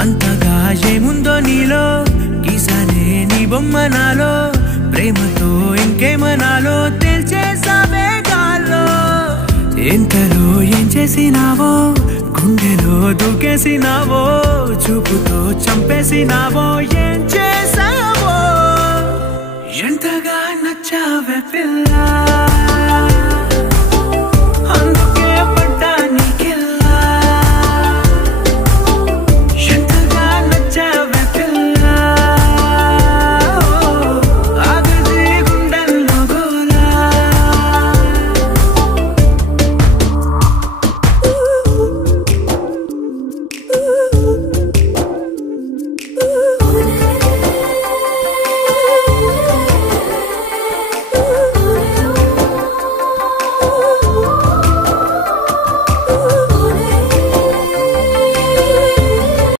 అంతగా ఏముందో నీలో గీసానే నీ బొమ్మ నాలో ప్రేమతో ఇంకేమనాలో తెలిచేసావే గాల్లో ఎంతలో ఏం చేసినావో గుండెలో దూకేసినావో చూపుతో చంపేసినావో ఏం చేసావో ఎంతగా నచ్చావే పిల్ల